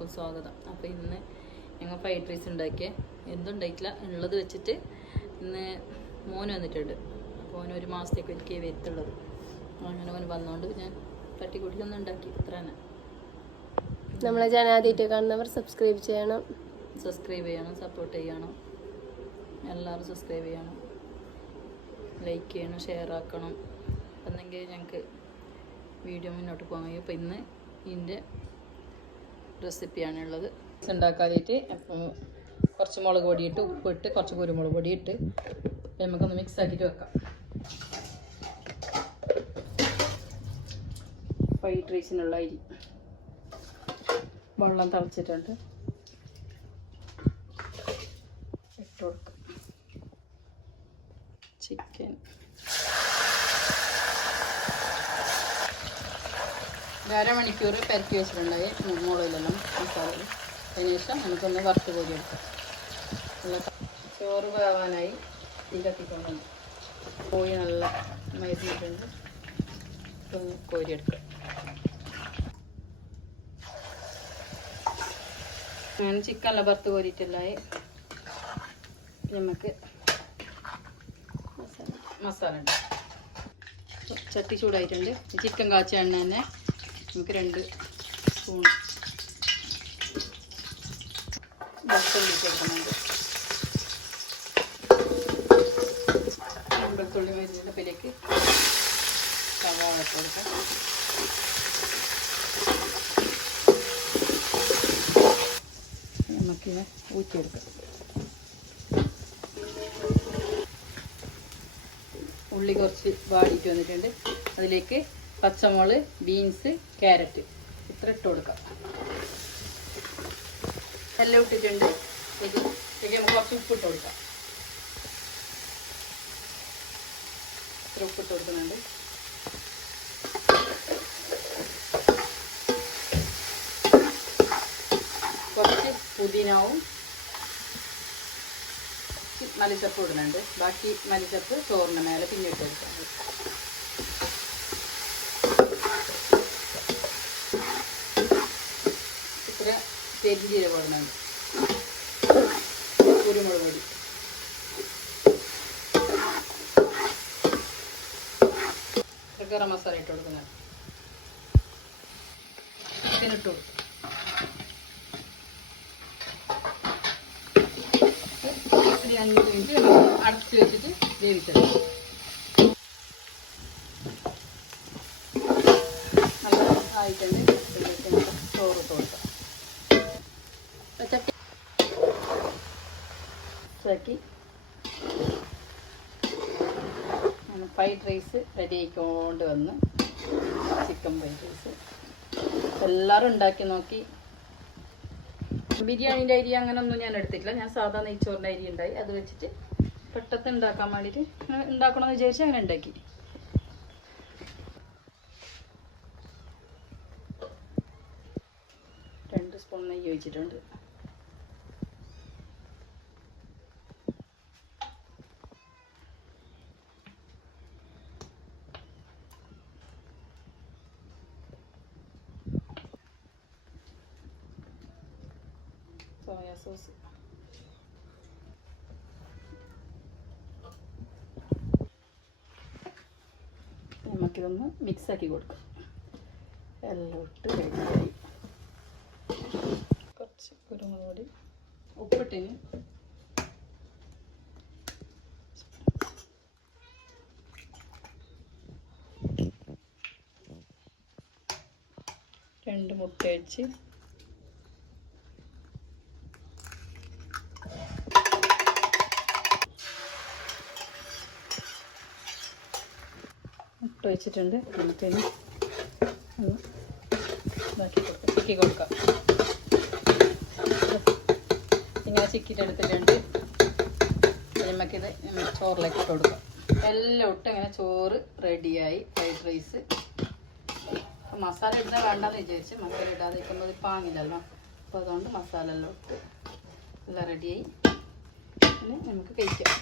എല്ലാവർക്കും സ്വാഗതം. അപ്പോൾ ഇന്ന് ഞങ്ങൾ ഫ്രൈഡ് റൈസ് ഉണ്ടാക്കിയ എന്തുണ്ടായിട്ടില്ല ഉള്ളത് വെച്ചിട്ട് ഇന്ന് മോന് വന്നിട്ടുണ്ട്. അപ്പോൾ ഓന് ഒരു മാസത്തേക്ക് ഒരിക്കൽ വെത്തുള്ളത്. അങ്ങനെ ഓന് വന്നുകൊണ്ട് ഞാൻ തട്ടിക്കൂട്ടിലൊന്നും ഉണ്ടാക്കി. ഇത്ര തന്നെ. നമ്മളെ ചാനൽ ആദ്യമായിട്ട് കാണുന്നവർ സബ്സ്ക്രൈബ് ചെയ്യണം, സപ്പോർട്ട് ചെയ്യണം. എല്ലാവരും സബ്സ്ക്രൈബ് ചെയ്യണം, ലൈക്ക് ചെയ്യണം, ഷെയർ ആക്കണം. എന്നെങ്കിൽ ഞങ്ങൾക്ക് വീഡിയോ മുന്നോട്ട് പോകാൻ കഴിയും. അപ്പോൾ ഇന്ന് ഇതിൻ്റെ റെസിപ്പിയാണുള്ളത്. ഉണ്ടാക്കാനായിട്ട് കുറച്ച് മുളക് പൊടിയിട്ട് ഉപ്പിട്ട് കുറച്ച് കുരുമുളക് പൊടിയിട്ട് നമുക്കൊന്ന് മിക്സ് ആക്കിയിട്ട് വെക്കാം. ഫ്രൈഡ് റൈസിനുള്ള അരി വെള്ളം തിളച്ചിട്ടുണ്ട്, ഇട്ട് കൊടുക്കാം. ചിക്കൻ അരമണിക്കൂർ പരത്തി വെച്ചിട്ടുണ്ടായി മുളകിലെല്ലാം മസാലയിൽ. അതിന് ശേഷം നമുക്കൊന്ന് വറുത്ത് കോരിയെടുക്കാം. ചോറ് വേവാനായി തീ കത്തിക്കൊണ്ടുണ്ട്. കോഴി നല്ല മരുന്നിട്ടുണ്ട്, ഒന്ന് കോരിയെടുക്കാം. അങ്ങനെ ചിക്കനെല്ലാം വറുത്ത് കോരിയിട്ടില്ലായി. നമുക്ക് മസാല ഉണ്ട്. ചട്ടി ചൂടായിട്ടുണ്ട്. ചിക്കൻ കാച്ച എണ്ണ തന്നെ നമുക്ക് 2 സ്പൂൺ വെളുത്തുള്ളി കൊടുക്കുന്നുണ്ട്. വെളുത്തുള്ളി മരിച്ചിട്ട് പേലേക്ക് സവാള ഇട്ട് കൊടുക്കാം. നമുക്കിത് ഊറ്റിയെടുക്കാം. ഉള്ളി കുറച്ച് വാടിയിട്ട് വന്നിട്ടുണ്ട്. അതിലേക്ക് പച്ചമുളക്, ബീൻസ്, ക്യാരറ്റ് ഇത്ര ഇട്ട് കൊടുക്കാം. എല്ലാം ഇട്ടിട്ടുണ്ട്. ഇതിലേക്ക് നമുക്ക് കുറച്ച് ഉപ്പിട്ട് കൊടുക്കാം. ഇത്ര ഉപ്പിട്ട് കൊടുക്കുന്നുണ്ട്. കുറച്ച് പുതിനാവും മല്ലിച്ചപ്പ് ഇടുന്നുണ്ട്. ബാക്കി മല്ലിച്ചപ്പ് ചോറിൻ്റെ മേലെ പിന്നെ ഇട്ട് കൊടുക്കാം. ഇത്ര പെരുംജീരകം ഇടുന്നുണ്ട്. കുരുമുളക് പൊടി, ഗരം മസാല ഇട്ട് കൊടുക്കുന്നുണ്ട്. ചിക്കൻ ഇട്ട് കൊടുക്കും. ഒരു 5 മിനിറ്റ് അടച്ച് വെച്ചിട്ട് വേവിച്ചെടുക്കും. നല്ല ആയിട്ടുണ്ട്. ചോറ് ഇട്ട് കൊടുക്കാം. ചട്ടി ചാക്കി ഫ്രൈഡ് റൈസ് റെഡി ആയിക്കൊണ്ട് വന്ന് ചിക്കൻ ഫ്രൈഡ് റൈസ് എല്ലാവരും ഉണ്ടാക്കി നോക്കി. ബിരിയാണീൻ്റെ അരി അങ്ങനെയൊന്നും ഞാൻ എടുത്തിട്ടില്ല. ഞാൻ സാധാ നെയ്ച്ചോറിൻ്റെ അരി ഉണ്ടായി. അത് വെച്ചിട്ട് പെട്ടെന്ന് ഉണ്ടാക്കാൻ വേണ്ടിയിട്ട് ഉണ്ടാക്കണമെന്ന് വിചാരിച്ച് അങ്ങനെ ഉണ്ടാക്കി. രണ്ട് സ്പൂൺ നെയ്യ് ഒഴിച്ചിട്ടുണ്ട്. സോയാ സോസ്, നമുക്കിതൊന്ന് മിക്സാക്കി കൊടുക്കാം. എല്ലാം ഇട്ട് കഴിഞ്ഞാൽ കുറച്ച് കുരുമുളക് പൊടി, ഉപ്പിട്ടിന് രണ്ട് മുട്ട വെച്ച് മുട്ട വെച്ചിട്ടുണ്ട്. നമുക്കിന് ഒന്ന് ഇതാക്കി കൊടുക്കാം, ചിക്കി കൊടുക്കാം. ഇങ്ങനെ ചിക്കിട്ടെടുത്തിട്ടുണ്ട്. നമുക്കിത് ചോറിലേക്ക് ഇട്ട് കൊടുക്കാം. എല്ലാം ഇട്ട് ഇങ്ങനെ ചോറ് റെഡിയായി. ഫ്രൈഡ് റൈസ് മസാല ഇടുന്നത് വേണ്ടെന്ന് വിചാരിച്ച് മസാല ഇടാതെ ഇരിക്കുന്നത് പാങ്ങില്ലല്ലോ. അപ്പോൾ അതുകൊണ്ട് മസാല എല്ലാം ഇട്ട് എല്ലാം റെഡിയായി. പിന്നെ നമുക്ക് കഴിക്കാം.